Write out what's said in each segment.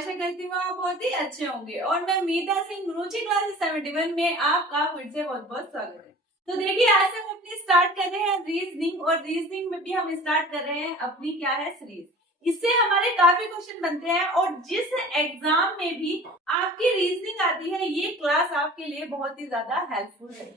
आशा करती हूँ आप बहुत ही अच्छे होंगे और मैं मीता सिंह रुचि क्लास 71 में आपका फिर से बहुत बहुत स्वागत है। तो देखिए आज से हम अपनी स्टार्ट कर रहे हैं रीजनिंग और रीजनिंग में भी हम स्टार्ट कर रहे हैं अपनी क्या है सीरीज। इससे हमारे काफी क्वेश्चन बनते हैं और जिस एग्जाम में भी आपकी रीजनिंग आती है ये क्लास आपके लिए बहुत ही ज्यादा हेल्पफुल है।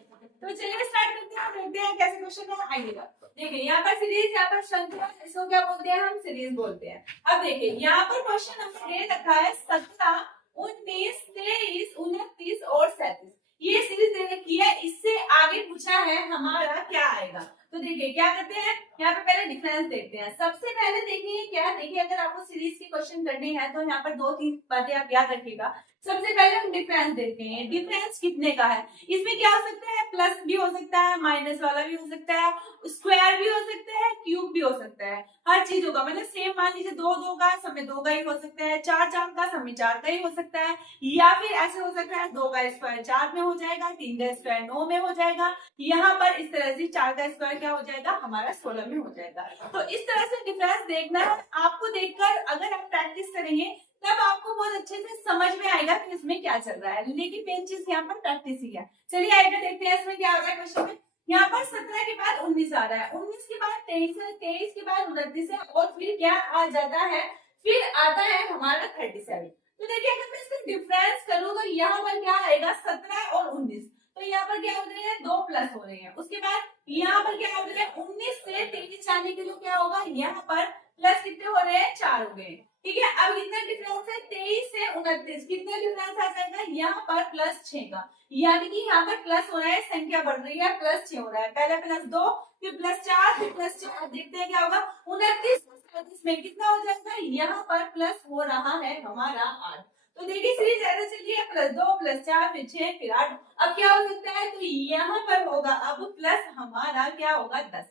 तो चलिए स्टार्ट करते हैं, देखते हैं कैसे क्वेश्चन है आइएगा। देखिए यहाँ पर सीरीज, यहाँ पर श्रृंखला, इसको क्या बोलते हैं हम सीरीज बोलते हैं। अब देखिए यहाँ पर क्वेश्चन नंबर दे रखा है 17, 19, 23, 29 और 37। ये सीरीज दे रखी है, इससे आगे पूछा है हमारा क्या आएगा। तो देखिए क्या करते हैं, यहाँ पे पहले डिफरेंस देखते हैं। सबसे पहले देखिए क्या, देखिए अगर आपको सीरीज के क्वेश्चन करने हैं तो यहाँ पर 2-3 बातें आप याद रखिएगा। सबसे पहले हम डिफरेंस देखते हैं, डिफरेंस कितने का है। इसमें क्या हो सकता है, प्लस भी हो सकता है, माइनस वाला भी हो सकता है, स्क्वायर भी हो सकता है, क्यूब भी हो सकता है, हर चीज होगा। मतलब सेम मान लीजिए 2-2 का सब में 2 का ही हो सकता है, 4-4 का सब में 4 का ही हो सकता है, या फिर ऐसे हो सकता है 2 का स्क्वायर 4 में हो जाएगा, 3 का स्क्वायर 9 में हो जाएगा। यहाँ पर इस तरह से 4 का स्क्वायर क्या हो जाएगा हमारा 16 में हो जाएगा। तो इस तरह से डिफरेंस देखना है आपको। देखकर अगर आप प्रैक्टिस करेंगे तब आपको बहुत अच्छे से समझ में आएगा कि इसमें क्या चल रहा है। लेकिन मेन चीज यहाँ पर प्रैक्टिस ही है। चलिए आगे देखते हैं इसमें क्या हो रहा है क्वेश्चन में। यहाँ पर 17 के बाद 19 आ रहा है, 19 के बाद 23 है, 23 के बाद 29 है और फिर क्या आ जाता है, फिर आता है हमारा 37। तो देखिए अगर मैं इसका डिफरेंस करूं तो यहाँ पर क्या आएगा 17 और 19। तो यहाँ पर क्या हो रहे हैं 2 प्लस हो रहे हैं। उसके बाद यहाँ पर क्या हो रहा है 19 से 23 जाने के लिए क्या होगा, यहाँ पर प्लस कितने हो रहे हैं 4 हो गए। ठीक है, अब कितना डिफरेंस है 23 से 29, कितना डिफरेंस आ जाएगा यहाँ पर प्लस 6 का। यानी कि यहाँ पर प्लस हो रहा है, संख्या बढ़ रही है, प्लस 6 हो रहा है। पहले प्लस 2 फिर प्लस 4 फिर प्लस 6। देखते हैं क्या होगा 29 में कितना हो जाएगा, यहाँ पर प्लस हो रहा है हमारा 8। तो देखिए सीरीज ऐसे चलिए प्लस 2 प्लस 4 फिर 6 फिर 8। अब क्या हो सकता है, तो यहाँ पर होगा अब प्लस हमारा क्या होगा 10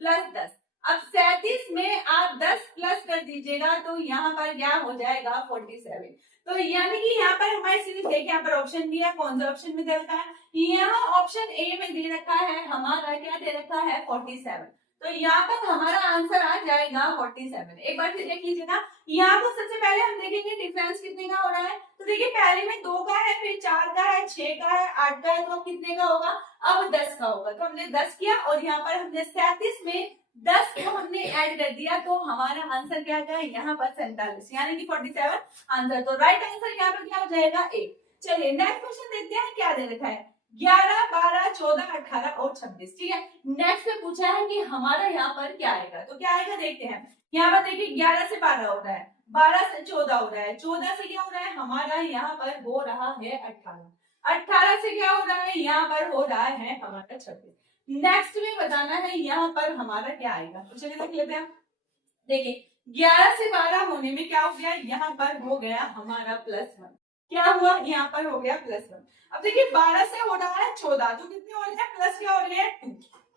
प्लस 10। अब 37 में आप 10 प्लस कर दीजिएगा तो यहाँ पर क्या हो जाएगा 47। तो यानी कि यहाँ पर हमारी सीरीज देखिए, यहाँ पर ऑप्शन दिया है, कौन सा ऑप्शन में दे रखा है, यहाँ ऑप्शन ए में दे रखा है हमारा क्या दे रखा है 47। तो यहाँ पर हमारा आंसर आ जाएगा 47। एक बार फिर देख लीजिएगा, यहाँ पर सबसे पहले हम देखेंगे डिफरेंस कितने का हो रहा है। तो देखिए पहले में 2 का है, फिर 4 का है, 6 का है, 8 का है, तो कितने का होगा अब 10 का होगा। तो हमने 10 किया और यहाँ पर हमने 37 में 10 को हमने ऐड कर दिया तो हमारा आंसर क्या गया यहाँ पर 47 यानी कि 47 आंसर। तो राइट आंसर यहाँ पर क्या हो जाएगा ए। चलिए नेक्स्ट क्वेश्चन देखते हैं क्या दे रखा है 11, 12, 14, 18 और 26। ठीक है, नेक्स्ट में पूछा है कि हमारा यहाँ पर क्या आएगा। तो क्या आएगा देखते हैं। यहाँ पर देखिए 11 से 12 हो रहा है, 12 से 14 हो रहा है, 14 से क्या हो रहा है हमारा यहाँ पर हो रहा है 18, 18 से क्या हो रहा है यहाँ पर हो रहा है हमारा 26। नेक्स्ट में बताना है यहाँ पर हमारा क्या आएगा। तो चलिए देख लेते हैं। देखिए 11 से 12 होने में क्या हो गया, यहाँ पर हो गया हमारा +1। क्या हुआ, यहाँ पर हो गया +1। अब देखिए 12 से हो रहा है 14, तो कितने हो रहे हैं प्लस क्या हो रहे हैं 2,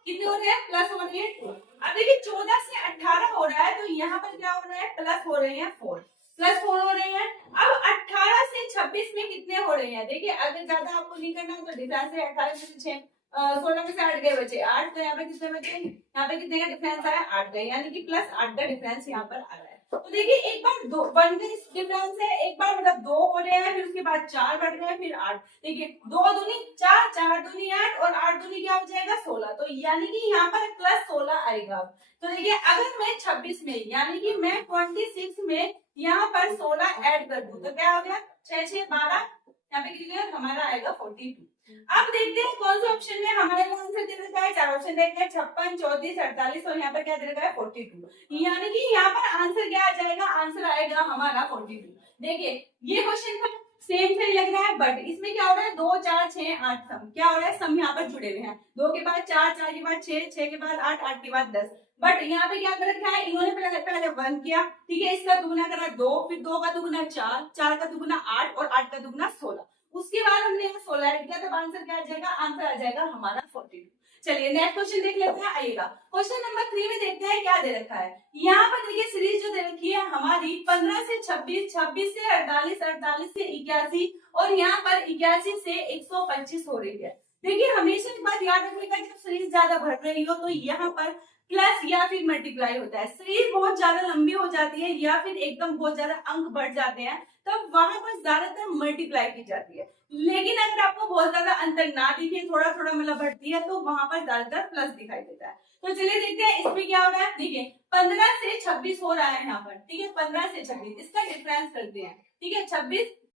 कितने हो रहे हैं प्लस हो रहे हैं 2। अब देखिए 14 से 18 हो रहा है तो यहाँ पर क्या हो रहा है प्लस हो रहे हैं 4, प्लस 4 हो रहे हैं। अब 18 से 26 में कितने हो रहे हैं, देखिए अगर ज्यादा आपको नहीं करना तो डिफरेंस है 18 से 6 16 में से 8 गए बचे 8, तो यहाँ पे कितने बचे, यहाँ पे कितने का डिफरेंस आया 8 गए, यानी कि +8 का डिफरेंस यहाँ पर आ रहा है। तो देखिए एक बार 1 का डिफरेंस है, एक बार मतलब 2 हो रहे हैं, फिर उसके बाद 4 बढ़ रहे हैं, फिर 8। देखिए 2 दूनी 4, 4 दूनी 8 और 8 दूनी क्या हो जाएगा 16। तो यानी कि यहाँ पर +16 आएगा। तो देखिए अगर मैं 26 में यानी कि मैं 26 में यहाँ पर 16 ऐड कर दूं तो क्या हो गया 6 6 12, यहाँ पे कितना हमारा आएगा 42। अब देखते हैं कौन सा ऑप्शन में हमारे आंसर दे रखा है। 4 ऑप्शन देखते हैं 56, 34, 48 और यहाँ पर क्या दे रखा है 42। यानी कि यहाँ पर आंसर क्या आ जाएगा, आंसर आएगा हमारा 42। देखिए ये क्वेश्चन का सेम से लग रहा है बट इसमें क्या हो रहा है 2 4 6 8 सम क्या हो रहा है, सम यहाँ पर जुड़े हुए हैं। 2 के बाद 4, 4 के बाद 6, 6 के बाद 8, 8 के बाद 10। बट यहाँ पे क्या कर रखा है इन्होंने पहले 1 किया, ठीक है, इसका दुगुना करा 2, फिर 2 का दुगुना 4, 4 का दुगुना 8 और 8 का दुगुना 16। उसके बाद हमने यहाँ 16 ऐड किया तब आंसर क्या आ जाएगा, आंसर आ जाएगा हमारा 42। चलिए नेक्स्ट क्वेश्चन देख लेते हैं, आइएगा क्वेश्चन नंबर 3 में देखते हैं क्या दे रखा है। यहाँ पर देखिए सीरीज जो दे रखी है हमारी 15 से 26, 26 से 48, 48 से 81 और यहाँ पर 81 से 125 हो रही है। देखिए हमेशा एक बात याद रखिएगा, जब सीरीज ज्यादा बढ़ रही हो तो यहाँ पर प्लस या फिर मल्टीप्लाई होता है। सीरीज बहुत ज्यादा लंबी हो जाती है या फिर एकदम बहुत ज्यादा अंक बढ़ जाते हैं तब वहां पर ज्यादातर मल्टीप्लाई की जाती है। लेकिन अगर आपको बहुत ज्यादा अंतर ना दिखे, थोड़ा थोड़ा मतलब बढ़ती है, तो वहां पर ज्यादातर प्लस दिखाई देता है। तो चलिए देखते हैं इसमें क्या हो रहा है। देखिए 15 से 26 हो रहा है यहाँ पर, ठीक है, 15 से 26 इसका डिफरेंस करते हैं, ठीक है।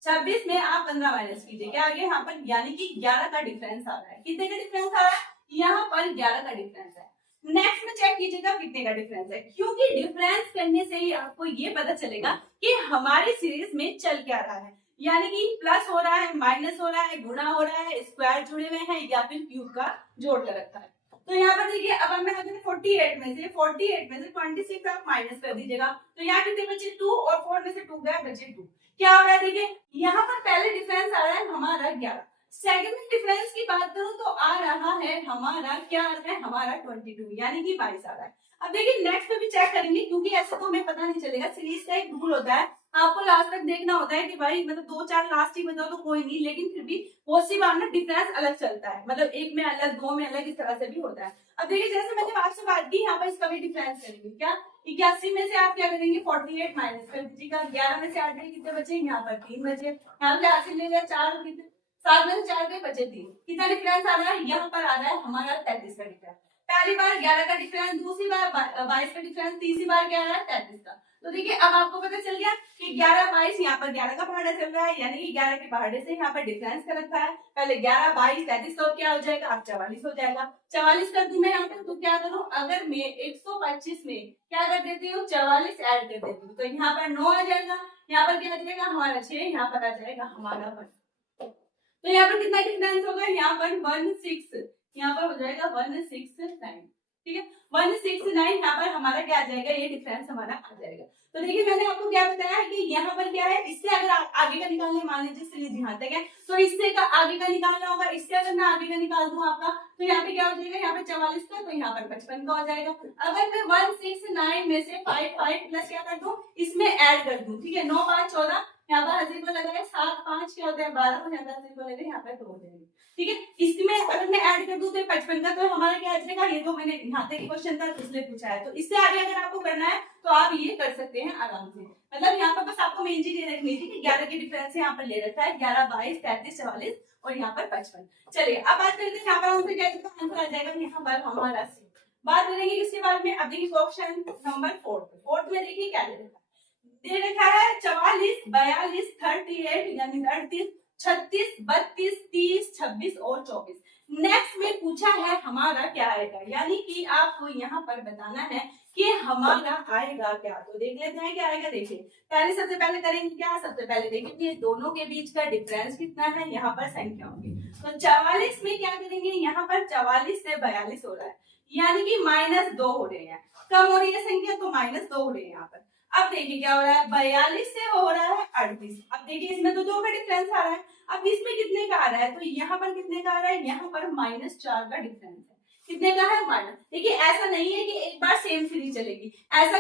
26 में आप 15 माइनस कीजिए, क्या आ गया यहाँ पर, यानी कि 11 का डिफरेंस आ रहा है। कितने का डिफरेंस आ रहा है, यहाँ पर 11 का डिफरेंस है। नेक्स्ट में चेक कीजिएगा कितने का डिफरेंस है, क्योंकि डिफरेंस करने से ही आपको ये पता चलेगा कि हमारी सीरीज में चल क्या रहा है, यानी कि प्लस हो रहा है, माइनस हो रहा है, गुणा हो रहा है, स्क्वायर जुड़े हुए हैं, या फिर क्यूब का जोड़ कर रखा है। तो यहाँ पर देखिए, अब हमें 48 में से 26 आप माइनस कर दीजिएगा, तो यहाँ कितने बचे 2, और 4 में से 2 गया, बचे 2। क्या हो रहा है, देखिए यहाँ पर पहले डिफरेंस आ रहा है हमारा 11, सेकंड में डिफरेंस की बात करूं तो आ रहा है हमारा, क्या आ रहा है हमारा 22, यानी कि 22 आ रहा है। अब देखिए नेक्स्ट में भी चेक करेंगे, क्योंकि ऐसे तो हमें पता नहीं चलेगा, सीरीज का एक रूल होता है, आपको लास्ट तक देखना होता है कि भाई मतलब 2-4 लास्ट ही बताओ तो कोई नहीं, लेकिन फिर भी बहुत सी बार ना डिफरेंस अलग चलता है, मतलब एक में अलग, 2 में अलग, इस तरह से भी होता है। अब देखिए जैसे मैंने आपसे बात की, यहाँ पर इसका भी डिफरेंस करेंगे, क्या 81 में से आप क्या करेंगे 48 माइनस कर दीजिएगा, 11 में से 8 गए, कितने बचे, यहाँ पर 3 बचे, यहाँ पे 80 ले लिया 4, कितने 7 में से 4 गए, बचे 3। कितना डिफरेंस आ रहा है, यहाँ पर आ रहा है हमारा 33 का डिफरेंस। पहली बार 11 का डिफरेंस, दूसरी बार 22 का डिफरेंस, तीसरी बार क्या आ रहा है 33 का। तो देखिए अब आपको पता चल गया कि 11 22, यहाँ पर 11 का पहाड़ा चल रहा है, यानी कि 11 के पहाड़े से यहाँ पर डिफरेंस कर रखा है। पहले 11 22 33, तो क्या हो जाएगा, अब 44 हो जाएगा। 44 कर दूं मैं यहाँ पे, तो क्या करूं, अगर मैं 125 में क्या कर देती हूँ 44 ऐड कर देती हूँ, तो यहाँ पर 9 आ जाएगा, यहाँ पर क्या आ जाएगा हमारा 6, यहाँ पर आ जाएगा हमारा 1। तो यहाँ पर कितना डिफरेंस होगा, यहाँ पर 16, यहाँ पर हो जाएगा 169, ठीक है 169, यहाँ पर हमारा क्या आ जाएगा, ये डिफरेंस हमारा आ जाएगा। तो देखिए मैंने आपको क्या बताया कि यहाँ पर क्या है, इससे अगर आगे का निकालने, मान लीजिए सीरीज यहाँ तक है, तो इससे का आगे का निकालना होगा, इससे अगर मैं आगे का निकाल दूं आपका, तो यहाँ पे क्या हो जाएगा, यहाँ पे 44 का, तो यहाँ पर 55 का हो जाएगा। अगर मैं 169 में से 5 प्लस क्या कर दूं, इसमें ऐड कर दूं, ठीक है 9 5 14, यहाँ पर हज़ीर को लगा है 7 5 क्या होता है 12, तो यहाँ पर हज़ीर को लगा है यहाँ पर 2 हो जाएगी, ठीक है। इसमें अगर मैं ऐड कर दूं तो 55 का, तो हमारा क्या आ जाएगा, ये तो मैंने यहाँ तक क्वेश्चन था तो इसलिए पूछा है, तो इससे आगे अगर आपको करना है तो आप ये कर सकते हैं आराम से। मतलब यहाँ पर बस आपको मेन चीज ये रखनी थी कि 11 के डिफरेंस यहाँ पर ले रखा है, 11 22 33 44 और यहाँ पर 55। चलिए अब बात करते हैं यहाँ पर आंसर क्या है, आंसर आ जाएगा यहाँ पर हमारा सी। बात करेंगे किसके बारे में, अब देखिए क्वेश्चन नंबर 4 में देखिए क्या दे रखा है 44 42 38 यानी 38 36 32 30 26 और 24। नेक्स्ट में पूछा है हमारा क्या आएगा, यानी कि आपको यहाँ पर बताना है कि हमारा आएगा क्या। तो देख लेते हैं क्या आएगा। देखिए पहले सबसे पहले करेंगे क्या, सबसे पहले देखेंगे दोनों के बीच का डिफरेंस कितना है, यहाँ पर संख्या होगी। तो 44 में क्या करेंगे, यहाँ पर 44 से 42 हो रहा है, यानी कि -2 हो रहे हैं, कम हो रही है संख्या तो -2 हो रहे हैं यहाँ पर। अब देखिए क्या हो रहा है, 42 से हो रहा है 38। अब देखिए इसमें तो 2 का डिफरेंस आ रहा है, अब इसमें कितने का आ रहा है, तो यहाँ पर कितने का आ रहा है, यहाँ पर -4 का डिफरेंस है। कितने का है, माइनस। देखिए ऐसा नहीं है कि एक बार सेम सीरीज चलेगी, ऐसा